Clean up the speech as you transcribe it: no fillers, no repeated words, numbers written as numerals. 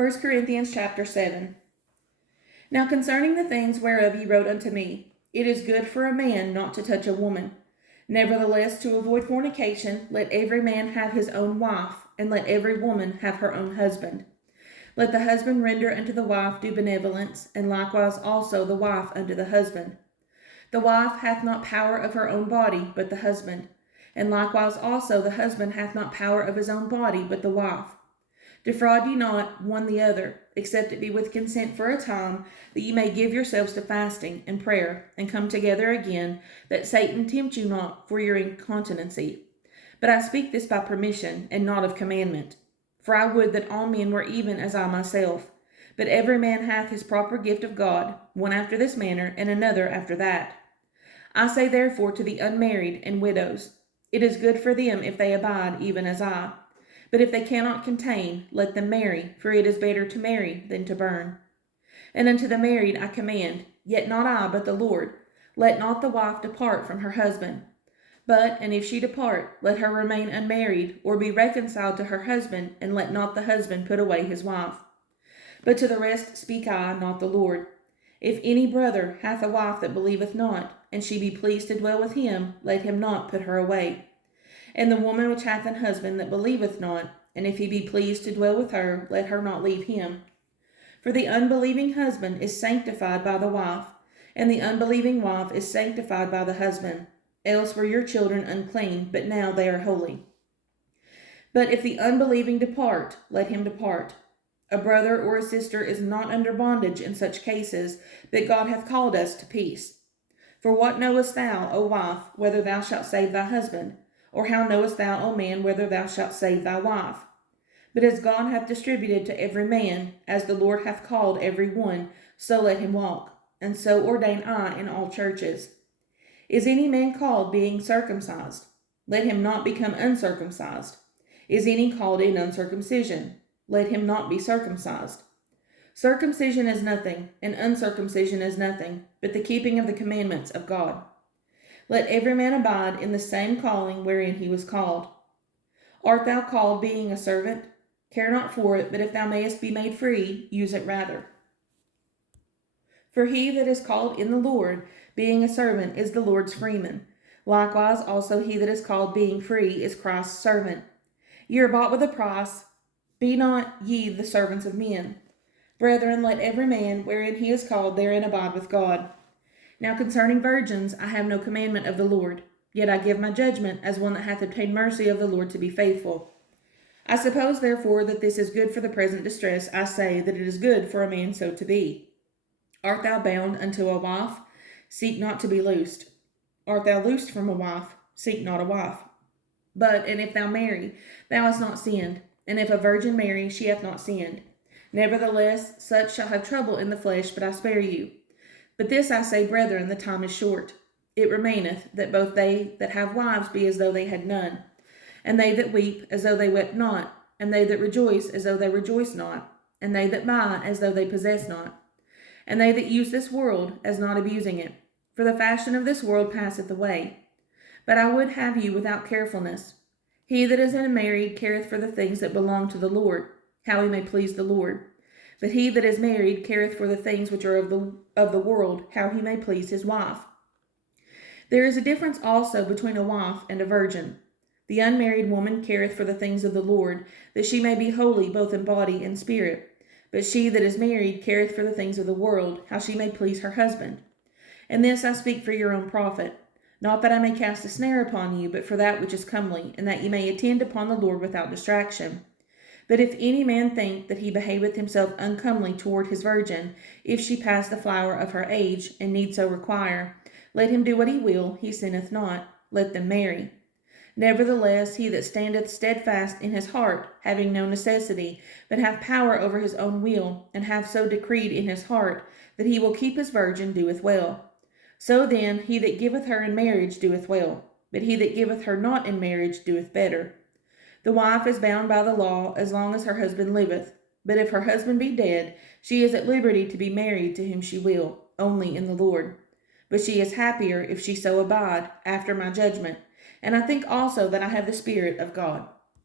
1 Corinthians chapter 7. Now concerning the things whereof ye wrote unto me, it is good for a man not to touch a woman. Nevertheless, to avoid fornication, let every man have his own wife, and let every woman have her own husband. Let the husband render unto the wife due benevolence, and likewise also the wife unto the husband. The wife hath not power of her own body, but the husband. And likewise also the husband hath not power of his own body, but the wife. Defraud ye not one the other, except it be with consent for a time, that ye may give yourselves to fasting and prayer, and come together again, that Satan tempt you not for your incontinency. But I speak this by permission, and not of commandment. For I would that all men were even as I myself. But every man hath his proper gift of God, one after this manner, and another after that. I say therefore to the unmarried and widows, it is good for them if they abide even as I. But if they cannot contain, let them marry, for it is better to marry than to burn. And unto the married I command, yet not I, but the Lord, let not the wife depart from her husband. But, and if she depart, let her remain unmarried, or be reconciled to her husband, and let not the husband put away his wife. But to the rest speak I, not the Lord. If any brother hath a wife that believeth not, and she be pleased to dwell with him, let him not put her away. And the woman which hath an husband that believeth not, and if he be pleased to dwell with her, let her not leave him. For the unbelieving husband is sanctified by the wife, and the unbelieving wife is sanctified by the husband. Else were your children unclean, but now they are holy. But if the unbelieving depart, let him depart. A brother or a sister is not under bondage in such cases, but God hath called us to peace. For what knowest thou, O wife, whether thou shalt save thy husband? Or how knowest thou, O man, whether thou shalt save thy wife? But as God hath distributed to every man, as the Lord hath called every one, so let him walk. And so ordain I in all churches. Is any man called being circumcised? Let him not become uncircumcised. Is any called in uncircumcision? Let him not be circumcised. Circumcision is nothing, and uncircumcision is nothing, but the keeping of the commandments of God. Let every man abide in the same calling wherein he was called. Art thou called being a servant? Care not for it, but if thou mayest be made free, use it rather. For he that is called in the Lord, being a servant, is the Lord's freeman. Likewise also he that is called being free is Christ's servant. Ye are bought with a price, be not ye the servants of men. Brethren, let every man, wherein he is called, therein abide with God. Now concerning virgins, I have no commandment of the Lord, yet I give my judgment as one that hath obtained mercy of the Lord to be faithful. I suppose therefore that this is good for the present distress. I say that it is good for a man so to be. Art thou bound unto a wife? Seek not to be loosed. Art thou loosed from a wife? Seek not a wife. But, and if thou marry, thou hast not sinned. And if a virgin marry, she hath not sinned. Nevertheless, such shall have trouble in the flesh, but I spare you. But this I say, brethren, the time is short. It remaineth, that both they that have wives be as though they had none, and they that weep as though they wept not, and they that rejoice as though they rejoice not, and they that buy as though they possess not, and they that use this world as not abusing it. For the fashion of this world passeth away. But I would have you without carefulness. He that is unmarried careth for the things that belong to the Lord, how he may please the Lord. But he that is married careth for the things which are of the world, how he may please his wife. There is a difference also between a wife and a virgin. The unmarried woman careth for the things of the Lord, that she may be holy both in body and spirit. But she that is married careth for the things of the world, how she may please her husband. And this I speak for your own profit, not that I may cast a snare upon you, but for that which is comely, and that ye may attend upon the Lord without distraction. But if any man think that he behaveth himself uncomely toward his virgin, if she pass the flower of her age, and need so require, let him do what he will, he sinneth not, let them marry. Nevertheless, he that standeth steadfast in his heart, having no necessity, but hath power over his own will, and hath so decreed in his heart, that he will keep his virgin, doeth well. So then, he that giveth her in marriage doeth well, but he that giveth her not in marriage doeth better. The wife is bound by the law as long as her husband liveth, but if her husband be dead, she is at liberty to be married to whom she will, only in the Lord. But she is happier if she so abide, after my judgment, and I think also that I have the Spirit of God.